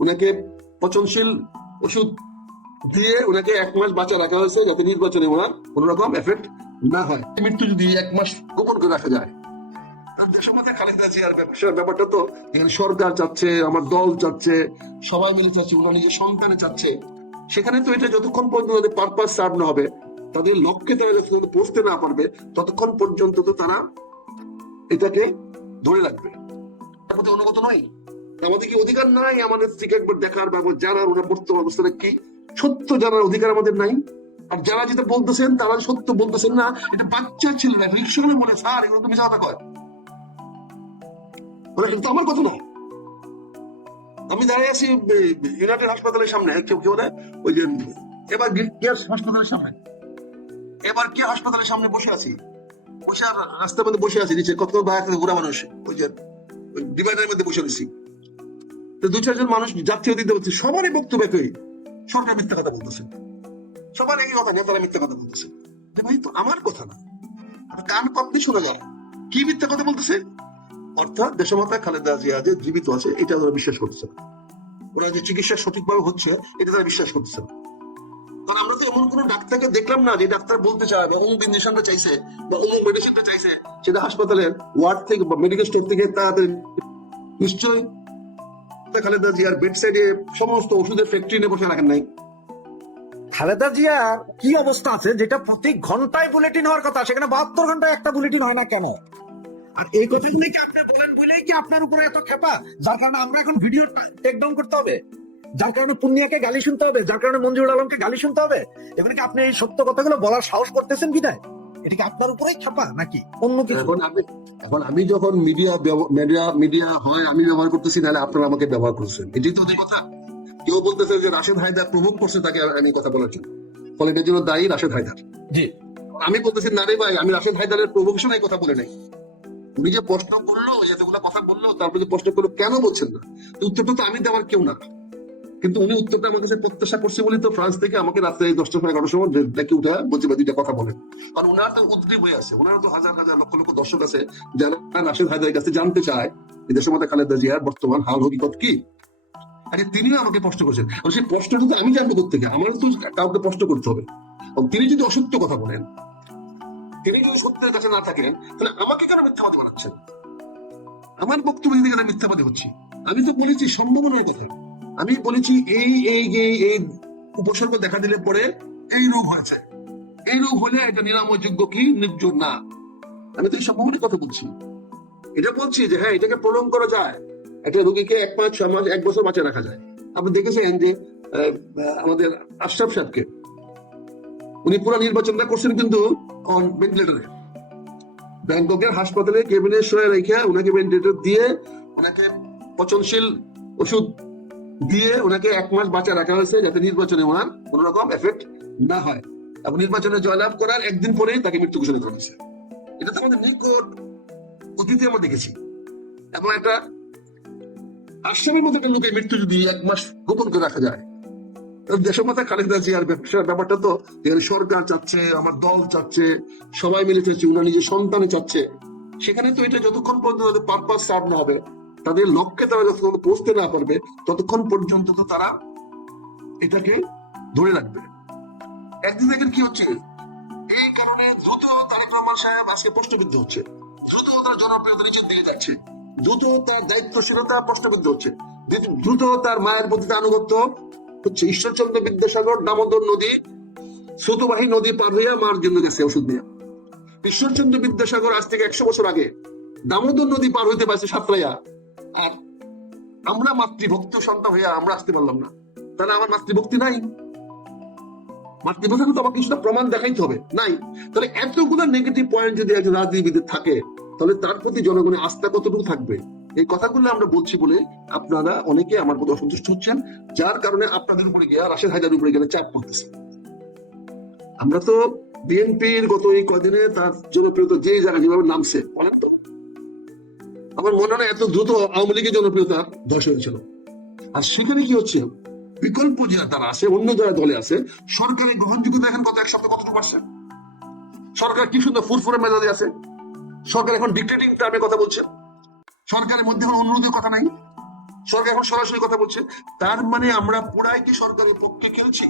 ওনাকে পচনশীল ওষুধ দিয়ে ওনাকে এক মাস বাঁচা রাখা হয়েছে যাতে নির্বাচনে ওনার কোন রকম এফেক্ট না হয়। মৃত্যু যদি এক মাস গোপন করে রাখা যায় আর দেশের মধ্যে খালেদা জিয়ার ব্যাপার- ব্যাপারটা তো সরকার চাচ্ছে, আমার দল চাচ্ছে, সবাই মিলে চাচ্ছে, ওনার নিজের সন্তানে চাচ্ছে। সেখানে তো এটা যতক্ষণ পর্যন্ত তাদের পারপাস সার্ভ না হবে, তাদের লক্ষ্যে তারা পৌঁছতে না পারবে, ততক্ষণ পর্যন্ত তো তারা এটাকে ধরে রাখবে। অনুগত নয়। আমাদের কি অধিকার নাই আমাদের থেকে একবার দেখার ব্যাপার জানার ওনার বর্তমান অবস্থাটা কি? সত্য জানার অধিকার আমাদের নাই। আর যারা যেটা বলতেছেন, তারা সত্য বলতেছেন না। এটা বাচ্চা ছেলেরা রিক্সা বলে, স্যার, এগুলো তো মিশা কথা তো আমার কথা না আমি দাঁড়িয়ে আছি ইউনাইটেড হাসপাতালের সামনে। কেউ কেউ ওই যে, এবার কেয়ার হাসপাতালের সামনে? এবার কে হাসপাতালের সামনে বসে আছি? বসে আর রাস্তার মধ্যে বসে আছি, নিচে কত বাইরে বুড়া মানুষ। ওই যে ডিভাইডারের মধ্যে বসে রয়েছি। তো দু চারজন মানুষ যাত্রী দিতে বলছে, সবারই বক্তব্য একই। সরকার মিথ্যা কথা বলতেছে। সবার একই কথা, নেতারা মিথ্যা কথা বলতেছে। ভাই, তো আমার কথা না। কান কপি শুনে যাও কি মিথ্যা কথা বলতেছে? অর্থাৎ দেশমাতা খালেদা জিয়া যে জীবিত আছে, এটা ওরা বিশ্বাস করছে না। ওরা যে চিকিৎসা সঠিকভাবে হচ্ছে, এটা তারা বিশ্বাস করছে না। কারণ আমরা তো এমন কোন ডাক্তারকে দেখলাম না যে ডাক্তার বলতে চায়, বা অমুক ইঞ্জেকশনটা চাইছে, বা অমুক মেডিসিনটা চাইছে, সেটা হাসপাতালের ওয়ার্ড থেকে বা মেডিকেল স্টোর থেকে তাড়াতাড়ি নিশ্চয়ই খালেদা জিয়ার সমস্ত ওষুধের ফ্যাক্টরি নিয়ে বসে রাখেন নাই। খালেদা জিয়ার কি অবস্থা আছে, যেটা প্রতি ঘন্টায় বুলেটিন হওয়ার কথা, সেখানে বাহাত্তর ঘন্টায় একটা বুলেটিন হয় না কেন? আর এই কথাগুলি কি আপনি বলেন বলেই কি আপনার উপরে এত খেপা যার কারণে আমরা এখন ভিডিও টেক ডাউন করতে হবে। যার কারণে পুনিয়াকে গালি শুনতে হবে, যার কারণে মঞ্জুর আলমকে গালি শুনতে হবে। এখানে কি আপনি এই সত্য কথাগুলো বলার সাহস করতেছেন কি এটা কি আপনার উপরেই ছাপা নাকি অন্য কিছু? এখন আমি এখন আমি যখন মিডিয়া মিডিয়া মিডিয়া হয় আমি ব্যবহার করতেছি নাহলে আপনারা আমাকে ব্যবহার করছেন। এটাই তো ওদের কথা কেউ বলতেছে যে রাশেদ হায়দার প্রভোগ করছে তাকে আমি কথা বলার জন্য। ফলে এটার জন্য দায়ী রাশেদ হায়দার। জি। আমি বলতেছি না রে ভাই আমি রাশেদ হায়দারের প্রভোকেশনে এই কথা বলে নাই। উনি যে প্রশ্ন করল এতগুলো কথা বলল তারপরে যে প্রশ্ন করল কেন বলছেন না? উত্তরটা তো আমি দেওয়ার কেউ না। কিন্তু উনি উত্তরটা আমার কাছে প্রত্যাশা করছে বলে তো ফ্রান্স থেকে আমাকে রাত্রে দশটা সময় এগারোটার সময় ডেকে উঠে বলছে বা দুইটা কথা বলেন। কারণ ওনার তো উদ্গ্রীব হয়ে আছে। ওনার তো হাজার হাজার লক্ষ লক্ষ দর্শক আছে যারা রাশেদ হায়দারের কাছে জানতে চায়। এই দেশের মধ্যে খালেদা জিয়ার বর্তমান হাল হকিকত কি? আরে, তিনিও আমাকে প্রশ্ন করছেন। সেই প্রশ্নটা তো আমি জানব থেকে আমার তো কাউকে প্রশ্ন করতে হবে। তিনি যদি অসত্য কথা বলেন, তিনি যদি সত্যের কাছে না থাকেন, তাহলে আমাকে কেন মিথ্যাবাদী বানাচ্ছেন? আমার বক্তব্য দিকে কেন মিথ্যাবাদী হচ্ছি? আমি তো বলেছি, সম্ভাবনার কথা। আমি বলেছি এই এই এই এই উপসর্গ দেখা দিলে পরে এই রোগ হয়েছে এই রোগ হলে এটা নিরাময়যোগ্য কি? নির্যোগ না। আমি তো এই সম্ভাবনার কথা বলছি। এটা বলছি যে হ্যাঁ এটাকে প্রলং করা যায়। একটা রোগীকে এক মাস, ছ মাস, এক বছর বাঁচিয়ে রাখা যায়। আপনি দেখেছেন যে আমাদের আশরাফ সাহেবকে? উনি পুরো নির্বাচনটা করছেন কিন্তু অন ভেন্টিলেটরে ব্যাংককের হাসপাতালে কেবিনে শুয়ে রেখে ওনাকে ভেন্টিলেটর দিয়ে ওনাকে পচনশীল ওষুধ দিয়ে ওনাকে এক মাস বাঁচা রাখা হয়েছে যাতে নির্বাচনে ওনার কোন রকম এফেক্ট না হয়। এবং নির্বাচনে জয়লাভ করার একদিন পরেই তাকে মৃত্যু ঘোষণা করেছে এটা তো আমাদের নিকট অতীতে আমরা দেখেছি। এবং একটা আশ্রমের মধ্যে একটা লোকের মৃত্যু যদি এক মাস গোপন করে রাখা যায়। দেশের মাথায় খালেদা জিয়ার ব্যবসার ব্যাপারটা তো এখানে সরকার চাচ্ছে, আমার দল চাচ্ছে, সবাই মিলে চাচ্ছে, ওনার নিজের সন্তানে চাচ্ছে, সেখানে তো এটা যতক্ষণ পর্যন্ত পারপাস সার্ভ না হবে তাদের লক্ষ্যে তারা যতক্ষণ পৌঁছতে না পারবে, ততক্ষণ পর্যন্ত তো তারা এটাকে ধরে রাখবে। একদিন দেখেন কি হচ্ছে? এই কারণে দ্রুত তারেক রহমান সাহেব আজকে প্রশ্নবিদ্ধ হচ্ছে। দ্রুত তার জনপ্রিয়তা নিচের দিকে যাচ্ছে। দ্রুত তার দায়িত্বশীলতা প্রশ্নবিদ্ধ হচ্ছে। দ্রুত তার মায়ের প্রতি আনুগত্য হচ্ছে ঈশ্বরচন্দ্র বিদ্যাসাগর দামোদর নদী, স্রোতবাহী নদী পার হইয়া মার জন্য গেছে ওষুধ নিয়ে। ঈশ্বরচন্দ্র বিদ্যাসাগর আজ থেকে একশো বছর আগে দামোদর নদী পার হইতে পারছে সাতরাইয়া। আর আমরা মাতৃভক্ত সন্তান হইয়া আমরা আসতে পারলাম না। তাহলে আমার মাতৃভক্তি নাই। মাতৃভাষা তো আমাকে কিছুটা প্রমাণ দেখাইতে হবে। নাই। তাহলে এতগুলো নেগেটিভ পয়েন্ট যদি একজন রাজনীতিবিদের থাকে, তাহলে তার প্রতি জনগণের আস্থা কতটুকু থাকবে? এই কথাগুলো আমরা বলছি বলে আপনারা অনেকে আমার প্রতি অসন্তুষ্ট হচ্ছেন, যার কারণে আপনাদের উপরে গিয়ে রাশেদ হায়দার উপরে গেলে চাপ পড়তেছে। আমরা তো বিএনপির গত এই কদিনে তার জনপ্রিয়তা যে জায়গা যেভাবে নামছে অনেক তো। আমার মনে হয় এত দ্রুত আওয়ামী লীগের জনপ্রিয়তা ধস হয়েছিল। আর সেখানে কি হচ্ছে? বিকল্প যারা তারা আছে, অন্য যারা দলে আছে, সরকারের গ্রহণযোগ্যতা এখন কত এক সপ্তাহে কতটুকু পারছে সরকার কি সুন্দর ফুরফুরে মেজাজে আছে? সরকার এখন ডিক্টেটিং টার্মে কথা বলছে। সরকারের মধ্যে এখন অনুরোধের কথা নাই। সরকার এখন সরাসরি কথা বলছে। তার মানে আমরা পুরাই কি সরকারের পক্ষে খেলছি?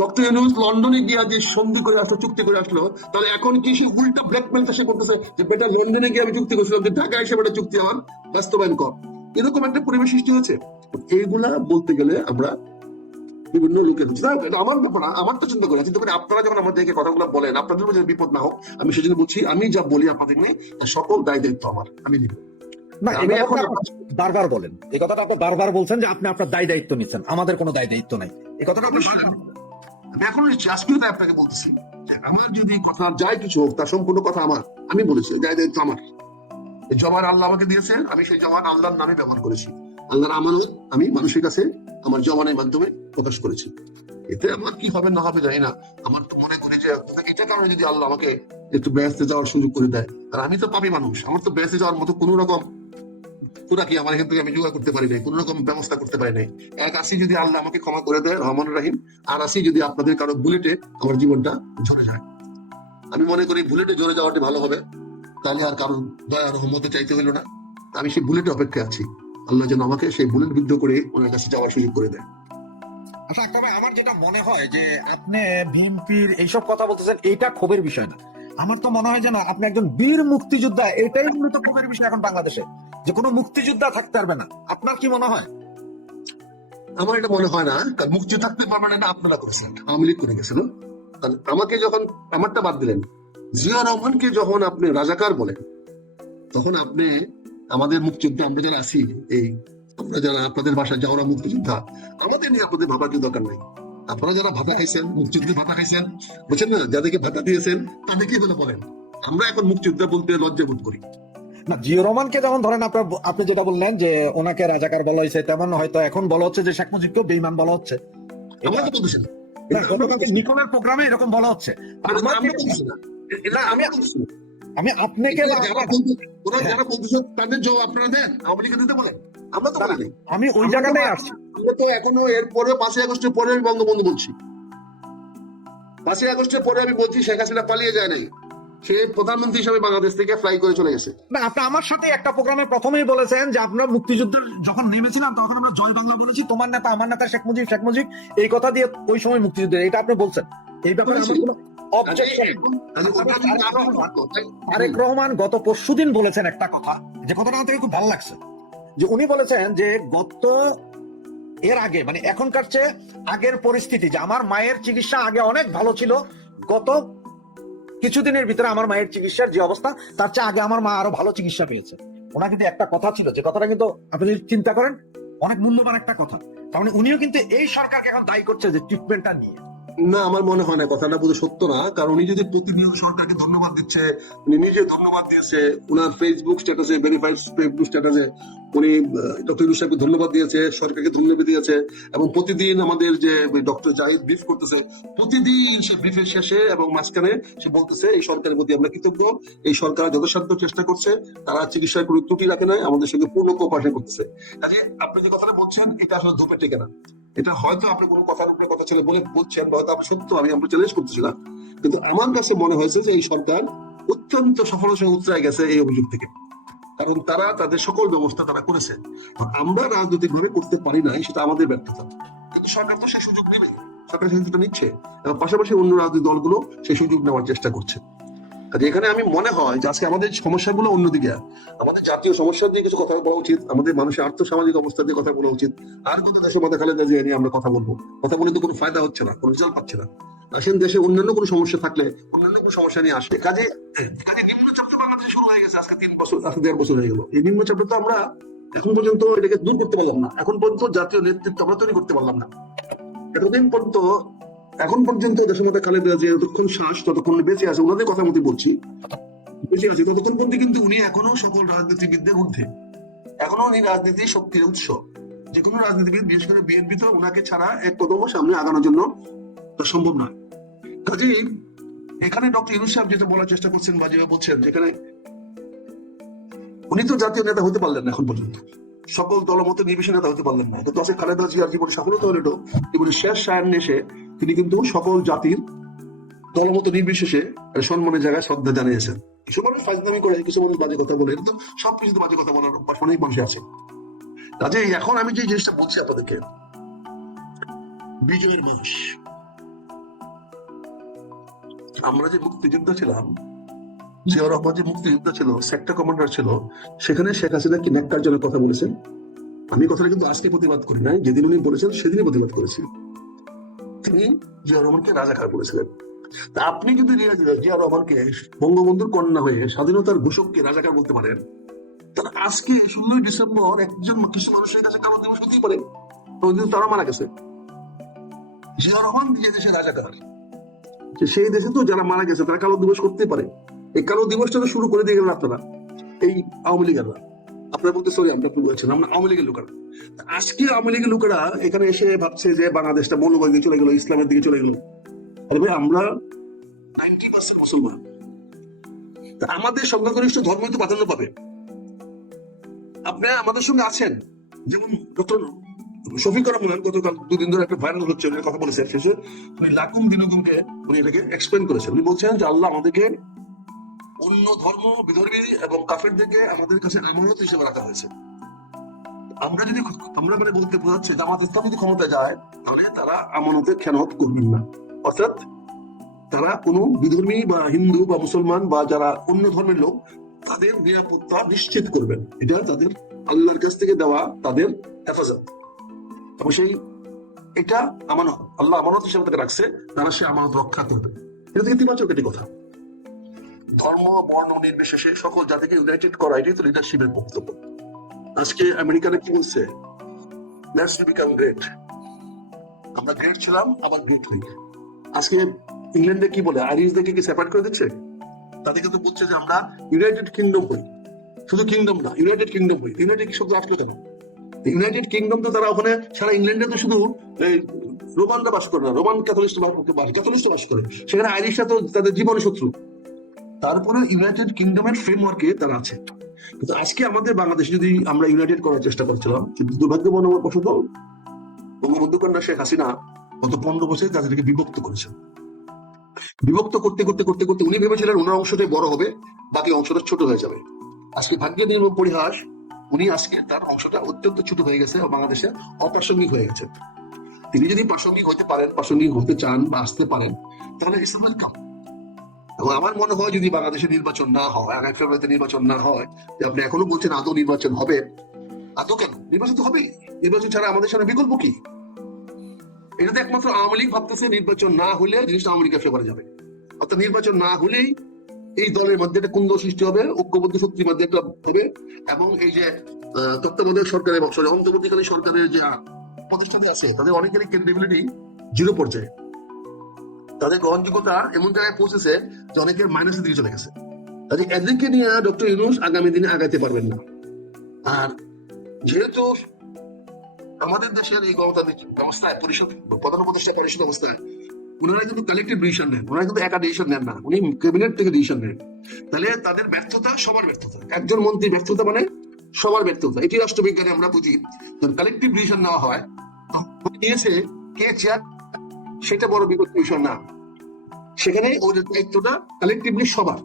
ডক্টর ইউনুস লন্ডনে গিয়া যে সন্ধি করে আসলো চুক্তি করে আসলো তাহলে এখন কি সে উল্টা ব্ল্যাকমেল সে করতেছে? যে বেটা লন্ডনে গিয়ে আমি চুক্তি করছিলাম যে ঢাকা এসে বেটা চুক্তি আমার বাস্তবায়ন কর। এরকম একটা পরিবেশ সৃষ্টি হয়েছে। এইগুলা বলতে গেলে আমরা বিভিন্ন লোকের আমার ব্যাপার আমার তো চিন্তা করি চিন্তা করি আপনারা যখন আমাদেরকে কথাগুলো বলেন আপনাদের মধ্যে বিপদ না হোক আমি সেজন্য বলছি আমি যা বলি আপনাদের নিয়ে সকল দায় দায়িত্ব আমার। আমি নিব। বারবার বলেন। এই কথাটা আপনি বারবার বলছেন যে আপনি আপনার দায় দায়িত্ব নিচ্ছেন। আমাদের কোনো দায় দায়িত্ব নাই। এই কথাটা আপনি। আমি এখন আজকেও তাই আপনাকে বলতেছি যে আমার যদি কথা, যাই কিছু হোক, তার সম্পূর্ণ কথা আমার। আমি বলেছি দায় দায়িত্ব আমার। জবান আল্লাহ আমাকে দিয়েছে, আমি সেই জবান আল্লাহর নামে ব্যবহার করেছি। আল্লাহর আমানত আমি মানুষের কাছে আমার জবানের মাধ্যমে প্রকাশ করেছি। এতে আমার কি হবে না হবে জানি না। আমার তো মনে করি যে, এটা কারণে যদি আল্লাহ আমাকে একটু ব্যস্ত যাওয়ার সুযোগ করে দেয়, আর আমি তো পাবি মানুষ, আমার তো ব্যস্ত যাওয়ার মতো কোনো রকম পুরা কি আমার এখান থেকে আমি জোগাড় করতে পারি নাই? কোনো রকম ব্যবস্থা করতে পারি নাই। এক আসি যদি আল্লাহ আমাকে ক্ষমা করে দেয় রহমান রাহিম, আর আসি যদি আপনাদের কারও বুলেটে আমার জীবনটা ঝরে যায়। আমি মনে করি বুলেটে ঝরে যাওয়াটা ভালো হবে। তাহলে আর কারণ দয়া, রহমত চাইতে হইল না। আমি সেই বুলেটে অপেক্ষা আছি। আল্লাহ যেন আমাকে সেই বুলেট বিদ্ধ করে ওনার কাছে যাওয়ার সুযোগ করে দেয়। আচ্ছা তবে আমার যেটা মনে হয় যে আপনি বিএনপির এইসব কথা বলতেছেন, এইটা ক্ষোভের বিষয় না। আমার তো মনে হয় যে না, আপনি একজন বীর মুক্তিযোদ্ধা, এটাই মূলত ক্ষোভের বিষয় এখন বাংলাদেশে। যে কোনো মুক্তিযোদ্ধা থাকতে পারবে না। আপনার কি মনে হয়? আমার এটা মনে হয় না, কারণ মুক্তি থাকতে পারবেন এটা আপনারা করেছেন আওয়ামী লীগ করে গেছে, না? কারণ আমাকে যখন, আমারটা বাদ দিলেন। জিয়া রহমানকে যখন আপনি রাজাকার বলেন, তখন আপনি আমাদের মুক্তিযুদ্ধে, আমরা যারা আছি, এই আমরা যারা, আপনাদের ভাষায় যাওয়া মুক্তিযোদ্ধা, আমাদের নিয়ে আপনাদের ভাবার কি দরকার নেই? আপনারা যারা ভাতা খাইছেন, মুক্তিযুদ্ধে ভাতা খাইছেন, বুঝছেন না? যাদেরকে ভাতা দিয়েছেন, তাদেরকে বলে বলেন। আমরা এখন মুক্তিযোদ্ধা বলতে লজ্জা বোধ করি। না জিও রহমানকে যেমন ধরেন আপনার আপনি যেটা বললেন যে ওনাকে রাজাকার বলা হয়েছে তেমন হয়তো এখন বলা হচ্ছে যে শেখ মুজিবকেও বেইমান বলা হচ্ছে। নিকনের প্রোগ্রামে এরকম বলা হচ্ছে। আমি আমি আপনাকে ওরা যারা বলতেছে তাদের জবাব আপনারা দেন আওয়ামী লীগের দিতে বলেন। আমরা তো বলি আমি ওই জায়গাটাই আসছি। আমরা তো এখনও এর পরে পাঁচই আগস্টের পরে আমি বঙ্গবন্ধু বলছি। পাঁচই আগস্টের পরে আমি বলছি শেখ হাসিনা পালিয়ে যায় নাই। সে প্রধানমন্ত্রী হিসেবে বাংলাদেশ থেকে ফ্লাই করে চলে গেছে। না আপনি আমার সাথে একটা প্রোগ্রামে প্রথমেই বলেছেন যে আমরা মুক্তিযুদ্ধের যখন নেমেছিলাম তখন আমরা জয় বাংলা বলেছি তোমার নেতা আমার নেতা শেখ মুজিব শেখ মুজিব এই কথা দিয়ে ওই সময় মুক্তিযুদ্ধের এটা আপনি বলছেন। এই ব্যাপারে আমার কোনো তারেক রহমান গত পরশুদিন বলেছেন একটা কথা যে কথাটা আমার থেকে খুব ভালো লাগছে। যে উনি বলেছেন যে গত এর আগে মানে এখনকার চেয়ে আগের পরিস্থিতি যে আমার মায়ের চিকিৎসা আগে অনেক ভালো ছিল গত কিছুদিনের ভিতরে আমার মায়ের চিকিৎসার যে অবস্থা, তার চেয়ে আগে আমার মা আরও ভালো চিকিৎসা পেয়েছে। ওনার কিন্তু একটা কথা ছিল, যে কথাটা কিন্তু আপনি চিন্তা করেন, অনেক মূল্যবান একটা কথা। তার মানে উনিও কিন্তু এই সরকারকে এখন দায়ী করছে যে ট্রিটমেন্টটা নিয়ে। না, আমার মনে হয় না, কথাটা বোধ সত্য না। কারণ উনি যদি প্রতিনিয়ত সরকারকে ধন্যবাদ দিচ্ছে, উনি নিজে ধন্যবাদ দিয়েছে, উনার ফেসবুক স্ট্যাটাসে ভেরিফাইড ফেসবুক স্ট্যাটাসে উনি ডক্টর ইউনুস সাহেবকে ধন্যবাদ দিয়েছে, সরকারকে ধন্যবাদ দিয়েছে, এবং প্রতিদিন আমাদের যে ডক্টর জাহিদ ব্রিফ করতেছে, প্রতিদিন সে ব্রিফের শেষে এবং মাঝখানে সে বলতেছে, এই সরকারের প্রতি আমরা কৃতজ্ঞ। এই সরকার যথাসাধ্য চেষ্টা করছে। তারা চিকিৎসায় কোনো ত্রুটি রাখে নাই, আমাদের সঙ্গে পূর্ণ কোপারেশন করতেছে। কাজে আপনি যে কথাটা বলছেন, এটা আসলে ধোপে টেকে না। এটা হয়তো আপনি কোনো কথার উপরে কথা ছেলে বলে বলছেন বা হয়তো আপনি সত্য, আমি আমরা চ্যালেঞ্জ করতেছি না কিন্তু আমার কাছে মনে হয়েছে যে এই সরকার অত্যন্ত সফলতার সঙ্গে উত্তরায় গেছে এই অভিযোগ থেকে। কারণ তারা, তাদের সকল ব্যবস্থা তারা করেছে। আমরা রাজনৈতিক ভাবে করতে পারি নাই, সেটা আমাদের ব্যর্থতা। কিন্তু সরকার তো সেই সুযোগ নেবে সরকার সেই সুযোগটা নিচ্ছে। এবং পাশাপাশি অন্য রাজনৈতিক দলগুলো সেই সুযোগ নেওয়ার চেষ্টা করছে। কাজে এখানে আমি মনে হয় আজকে আমাদের সমস্যাগুলো অন্যদিকে। আমাদের জাতীয় সমস্যা দিয়ে কিছু কথা বলা উচিত, আমাদের মানুষের আর্থসামাজিক অবস্থা দিয়ে কথা বলা উচিত। আর কত দেশের মাথা খালেদা জিয়া নিয়ে আমরা কথা বলব? কথা বলে তো কোনো ফায়দা হচ্ছে না, কোনো রেজাল্ট পাচ্ছে না। আসেন দেশে অন্যান্য কোনো সমস্যা থাকলে, অন্যান্য কোনো সমস্যা নিয়ে আসে কাজে কাজে বাংলাদেশে শুরু হয়ে গেছে আজকে তিন বছর, আজকে দেড় বছর হয়ে গেল। এই তো আমরা এখন পর্যন্ত এটাকে দূর করতে পারলাম না। এখন পর্যন্ত জাতীয় নেতৃত্ব আমরা তৈরি করতে পারলাম না। এতদিন পর্যন্ত এখন পর্যন্ত দেশের মধ্যে খালেদা যতক্ষণ শ্বাস, ততক্ষণ বেঁচে আছে, ওনাদের কথা মতো বলছি। বেঁচে আছে, ততক্ষণ পর্যন্ত কিন্তু উনি এখনও সকল রাজনীতিবিদদের ঊর্ধ্বে। এখনও উনি রাজনীতি শক্তির উৎস। যে কোনো রাজনীতিবিদ, বিশেষ করে বিএনপি তো ওনাকে ছাড়া এক কদমও সামনে আগানোর জন্য তা সম্ভব নয়। কাজেই এখানে ডক্টর ইউনুস সাহেব যেটা বলার চেষ্টা করছেন বা যেভাবে বলছেন, যেখানে উনি তো জাতীয় নেতা হতে পারলেন না এখন পর্যন্ত। সকল দলমত নির্বিশেষে নেতা হতে পারলেন না। কিন্তু আসলে খালেদা জিয়ার জীবনে সফলতা হলো জীবনের শেষ সায়ান্নে এসে তিনি কিন্তু সকল জাতির দলমত নির্বিশেষে সম্মানের জায়গায় শ্রদ্ধা জানিয়েছেন। কিছু মানুষ ফাজদামি করে, কিছু মানুষ বাজে কথা বলে, এটা তো সবকিছু বাজে কথা বলার অভ্যাস অনেক মানুষ আছে। কাজে এখন আমি যে জিনিসটা বলছি আপনাদেরকে, বিজয়ের মাস আমরা যে মুক্তিযোদ্ধা ছিলাম, জিয়াউর রহমান যে মুক্তিযোদ্ধা ছিল সেক্টর কমান্ডার ছিল, সেখানে শেখ হাসিনা কি ন্যাক্কারজনক কথা বলেছেন? আমি কথাটা কিন্তু আজকে প্রতিবাদ করি নাই, যেদিন উনি বলেছেন, সেদিনই প্রতিবাদ করেছি। তিনি জিয়া রহমানকে রাজাকার বলেছিলেন তা আপনি যদি জিয়া রহমানকে বঙ্গবন্ধুর কন্যা হয়ে স্বাধীনতার ঘোষককে রাজাকার বলতে পারেন, তাহলে আজকে ষোলোই ডিসেম্বর একজন কিছু মানুষের কাছে কালো দিবস হতেই পারে। তারা মারা গেছে। জিয়া রহমান যে দেশে রাজাকার সেই দেশে তো যারা মারা গেছে, তারা কালো দিবস করতে পারে। এই কালো দিবসটা শুরু করে দিয়ে গেলেন আপনারা, এই আওয়ামী লীগেরা আপনার বলতে সরি বলছেন আমরা আওয়ামী লীগের লোকেরা। আজকে আওয়ামী লীগের লোকেরা এখানে এসে ভাবছে যে বাংলাদেশটা মৌলবাদ চলে গেল, ইসলামের দিকে চলে গেল। আরে ভাই, আমরা নাইনটি পার্সেন্ট মুসলমান। তা আমাদের সংখ্যাগরিষ্ঠ ধর্মই তো প্রাধান্য পাবে। আপনি আমাদের সঙ্গে আছেন। যেমন ডক্টর শফিক রহমান গতকাল দুদিন ধরে একটা ভাইরাল হচ্ছে, উনি কথা বলেছেন শেষে উনি লাকুম উনি এটাকে এক্সপ্লেন করেছেন। উনি বলছেন যে আল্লাহ আমাদেরকে অন্য ধর্ম, বিধর্মী এবং কাফেরদেরকে আমাদের কাছে আমানত হিসেবে রাখা হয়েছে। আমরা যদি আমরা মানে বলতে বোঝাচ্ছে জামাত ইসলাম যদি ক্ষমতা যায়, তাহলে তারা আমানতের খেয়ানত করবেন না। অর্থাৎ তারা কোনো বিধর্মী বা হিন্দু বা মুসলমান বা যারা অন্য ধর্মের লোক, তাদের নিরাপত্তা নিশ্চিত করবেন। এটা তাদের আল্লাহর কাছ থেকে দেওয়া তাদের হেফাজত। এবং সেই, এটা আমানত, আল্লাহ আমানত হিসেবে তাকে রাখছে, তারা সে আমানত রক্ষা করবে। এটা ইতিবাচক একটি কথা। ধর্ম, বর্ণ, নির্বিশেষে সকল জাতিকে ইউনাইটেড করা, এটাই তো লিডারশিপের বক্তব্য। আজকে আমেরিকানে কি বলছে? লেটস বিকাম গ্রেট আমরা গ্রেট ছিলাম, আবার গ্রেট হই। আজকে ইংল্যান্ডে কি বলে? আইরিশদেরকে কি সেপারেট করে দিচ্ছে? তাদেরকে তো বলছে যে আমরা ইউনাইটেড কিংডম হই। শুধু কিংডম না ইউনাইটেড কিংডম হই। ইউনাইটেড শব্দ আসলো কেন? ইউনাইটেড কিংডম তো তারা ওখানে সারা ইংল্যান্ডে তো শুধু রোমানরা বাস করে না, রোমান ক্যাথলিস্ট ক্যাথলিস্ট বাস করে সেখানে আইরিশরা তো তাদের জীবন শত্রু। তারপরে ইউনাইটেড কিংডমের ফ্রেমওয়ার্কে তারা আছে। কিন্তু আজকে আমাদের বাংলাদেশে যদি আমরা ইউনাইটেড করার চেষ্টা করছিলাম কিন্তু দুর্ভাগ্যবন আমার বসত বঙ্গবন্ধু কন্যা শেখ হাসিনা গত পনেরো বছরে তাদেরকে বিভক্ত করেছেন। বিভক্ত করতে করতে করতে করতে উনি ভেবেছিলেন ওনার অংশটাই বড় হবে, বাকি অংশটা ছোট হয়ে যাবে। আজকে ভাগ্যে নিয়ম পরিহাস, উনি আজকে তার অংশটা অত্যন্ত ছোট হয়ে গেছে বাংলাদেশে অপ্রাসঙ্গিক হয়ে গেছে। তিনি যদি প্রাসঙ্গিক হতে পারেন, প্রাসঙ্গিক হতে চান বা আসতে পারেন, তাহলে ইটস ওয়েলকাম এবং আমার মনে হয় যদি বাংলাদেশে নির্বাচন না হয়, আগামী ফেব্রুয়ারিতে নির্বাচন না হয়, যে আপনি এখনও বলছেন আদৌ নির্বাচন হবে, আদৌ কেন? নির্বাচন তো হবেই। নির্বাচন ছাড়া আমাদের সামনে বিকল্প কি? এটা তো একমাত্র আওয়ামী লীগ ভাবতেছে নির্বাচন না হলে জিনিসটা আওয়ামী লীগের ফেভারে যাবে। অর্থাৎ নির্বাচন না হলেই এই দলের মধ্যে একটা কুন্দ সৃষ্টি হবে, ঐক্যবদ্ধ শক্তির মধ্যে একটা হবে এবং এই যে তত্ত্বাবধায়ক সরকারের অন্তর্বর্তীকালীন সরকারের যে প্রতিষ্ঠানে আছে, তাদের অনেকেরই ক্রেডিবিলিটি জিরো পর্যায়ে। তাদের গ্রহণযোগ্যতা এমন জায়গায় পৌঁছেছে যে অনেকের মাইনাসের দিকে চলে গেছে। কাজে এদেরকে নিয়ে ডক্টর ইউনুস আগামী দিনে আগাইতে পারবেন না। আর যেহেতু আমাদের দেশের এই গণতান্ত্রিক ব্যবস্থায় পরিষদ প্রধান উপদেষ্টা পরিষদ অবস্থায় ওনারা কিন্তু কালেকটিভ ডিসিশন নেন। ওনারা কিন্তু একা ডিসিশন নেন না। উনি ক্যাবিনেট থেকে ডিসিশন নেন। তাহলে তাদের ব্যর্থতা সবার ব্যর্থতা। একজন মন্ত্রী ব্যর্থতা মানে সবার ব্যর্থতা। এটি রাষ্ট্রবিজ্ঞানে আমরা বুঝি। কালেক্টিভ ডিসিশন নেওয়া হয় নিয়েছে কে চেয়ার সেটা বড় বিপদ বিষয় না। সেখানে ওদের দায়িত্বটা কালেকটিভলি সবার।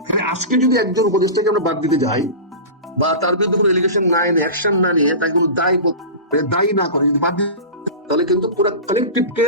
এখানে আজকে যদি একজন উপদেষ্টাকে আমরা বাদ দিতে যাই বা তার বিরুদ্ধে কোনো এলিগেশন না এনে অ্যাকশন না নিয়ে তাকে কোনো দায়ী দায়ী না করে যদি বাদ দিতে তাহলে কিন্তু পুরো কালেকটিভকে